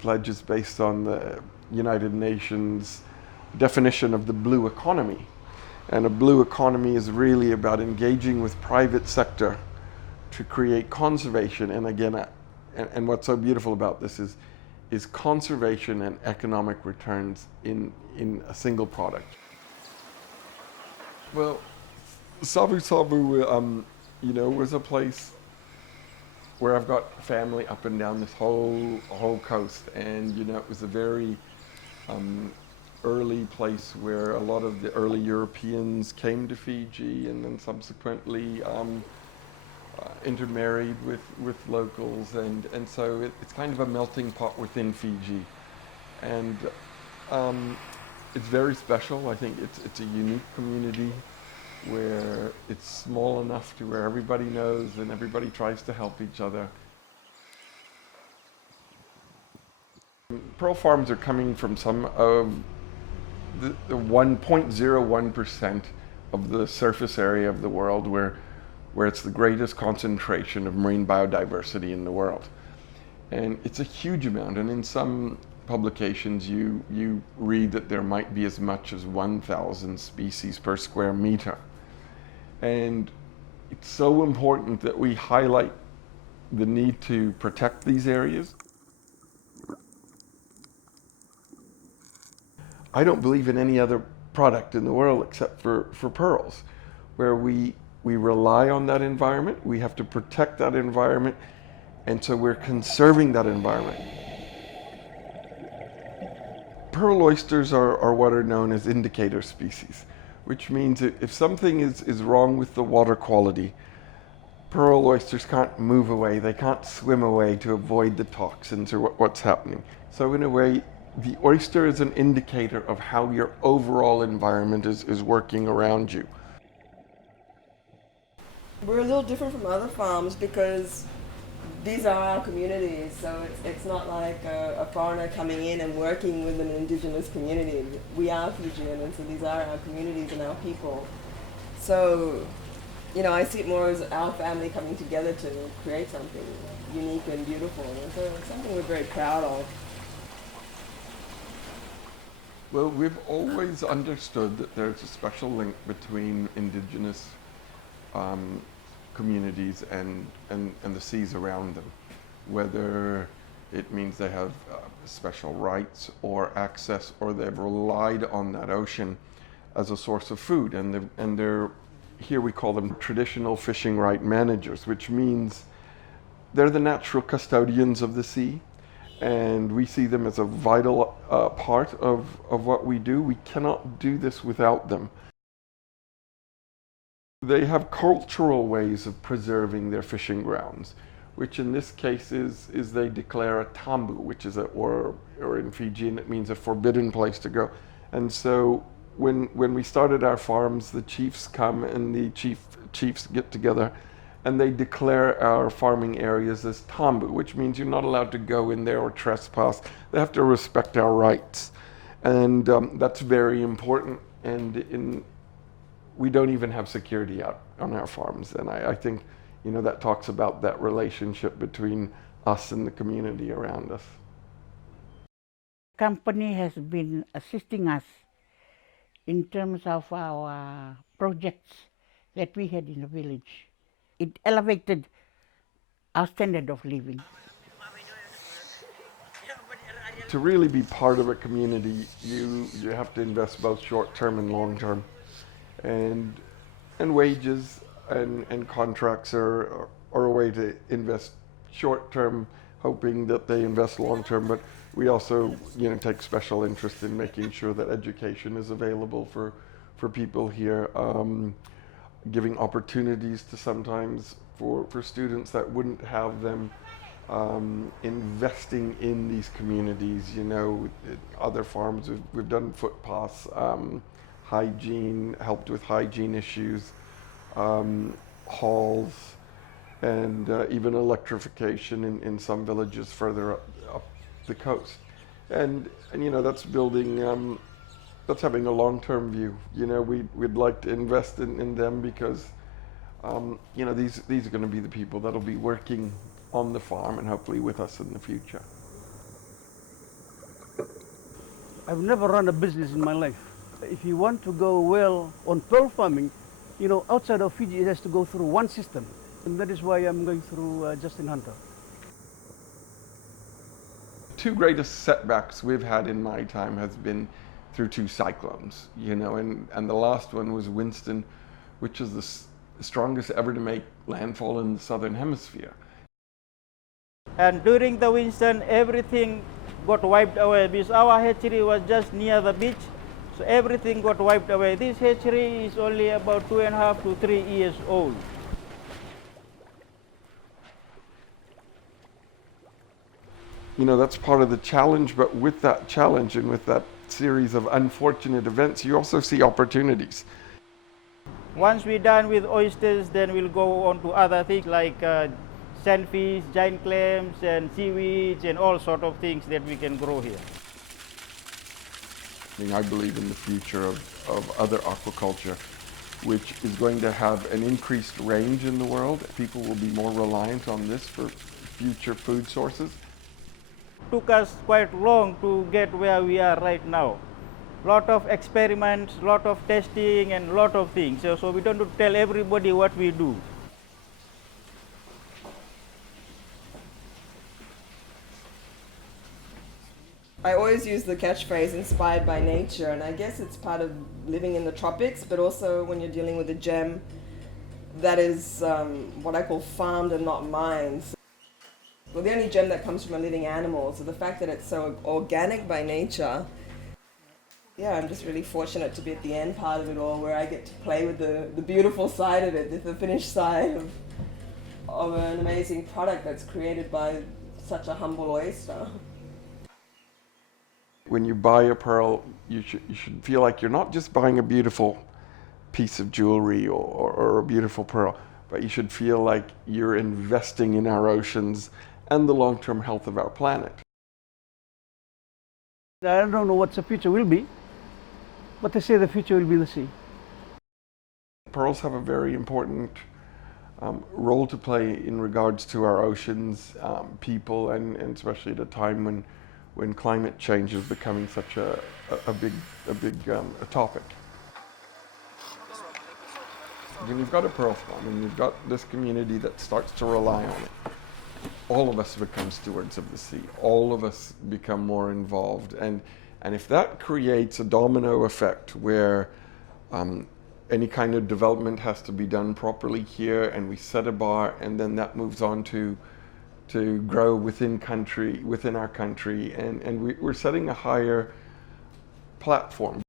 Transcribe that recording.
Pledge is based on the United Nations definition of the blue economy. And a blue economy is really about engaging with private sector to create conservation. And again, and what's so beautiful about this is conservation and economic returns in a single product. Well, Savu Savu, was a place where I've got family up and down this whole coast, and it was a very early place where a lot of the early Europeans came to Fiji, and then subsequently intermarried with locals, and so it's kind of a melting pot within Fiji, and it's very special. I think it's a unique community where it's small enough to where everybody knows and everybody tries to help each other. Pearl farms are coming from some of the 1.01% of the surface area of the world where it's the greatest concentration of marine biodiversity in the world. And it's a huge amount, and in some publications you read that there might be as much as 1,000 species per square meter. And it's so important that we highlight the need to protect these areas. I don't believe in any other product in the world except for pearls, where we rely on that environment, we have to protect that environment, and so we're conserving that environment. Pearl oysters are what are known as indicator species, which means that if something is wrong with the water quality, pearl oysters can't move away, they can't swim away to avoid the toxins or what's happening. So in a way, the oyster is an indicator of how your overall environment is working around you. We're a little different from other farms because these are our communities, so it's not like a foreigner coming in and working with an indigenous community. We are Fijian, and so these are our communities and our people. So, I see it more as our family coming together to create something unique and beautiful, and so it's something we're very proud of. Well, we've always understood that there's a special link between indigenous communities and the seas around them, whether it means they have special rights or access, or they've relied on that ocean as a source of food, and they're here we call them traditional fishing right managers, which means they're the natural custodians of the sea, and we see them as a vital part of what we do. We cannot do this without them. They have cultural ways of preserving their fishing grounds, which in this case is they declare a tambu, which is or in Fijian it means a forbidden place to go. And so when we started our farms, the chiefs come and the chiefs get together and they declare our farming areas as tambu, which means you're not allowed to go in there or trespass. They have to respect our rights. And that's very important. And we don't even have security out on our farms. And I think, that talks about that relationship between us and the community around us. Company has been assisting us in terms of our projects that we had in the village. It elevated our standard of living. To really be part of a community, you have to invest both short-term and long-term. And wages and contracts are a way to invest short-term, hoping that they invest long-term, but we also take special interest in making sure that education is available for people here, giving opportunities to sometimes for students that wouldn't have them, investing in these communities. Other farms, we've done footpaths, hygiene, helped with hygiene issues, halls, and even electrification in some villages further up the coast. And that's building, that's having a long-term view. We'd like to invest in them because these are going to be the people that'll be working on the farm and hopefully with us in the future. I've never run a business in my life. If you want to go well on pearl farming, you know, outside of Fiji, it has to go through one system. And that is why I'm going through Justin Hunter. Two greatest setbacks we've had in my time has been through two cyclones, you know, and the last one was Winston, which is the strongest ever to make landfall in the southern hemisphere. And during the Winston, everything got wiped away because our hatchery was just near the beach, so everything got wiped away. This hatchery is only about 2.5 to 3 years old. You know, that's part of the challenge, but with that challenge and with that series of unfortunate events, you also see opportunities. Once we're done with oysters, then we'll go on to other things like sandfish, giant clams, and seaweeds, and all sort of things that we can grow here. I believe in the future of other aquaculture, which is going to have an increased range in the world. People will be more reliant on this for future food sources. Took us quite long to get where we are right now. Lot of experiments, lot of testing, and lot of things. So we don't tell everybody what we do. I always use the catchphrase inspired by nature, and I guess it's part of living in the tropics, but also when you're dealing with a gem that is what I call farmed and not mined. Well, the only gem that comes from a living animal, so the fact that it's so organic by nature, yeah, I'm just really fortunate to be at the end part of it all, where I get to play with the beautiful side of it, the finished side of an amazing product that's created by such a humble oyster. When you buy a pearl, you should feel like you're not just buying a beautiful piece of jewelry or a beautiful pearl, but you should feel like you're investing in our oceans and the long-term health of our planet. I don't know what the future will be, but they say the future will be the sea. Pearls have a very important role to play in regards to our oceans, people, and especially at a time when climate change is becoming such a big topic. When you've got a pearl farm and you've got this community that starts to rely on it, all of us become stewards of the sea. All of us become more involved, and if that creates a domino effect where any kind of development has to be done properly here, and we set a bar, and then that moves on to grow within our country, and we're setting a higher platform.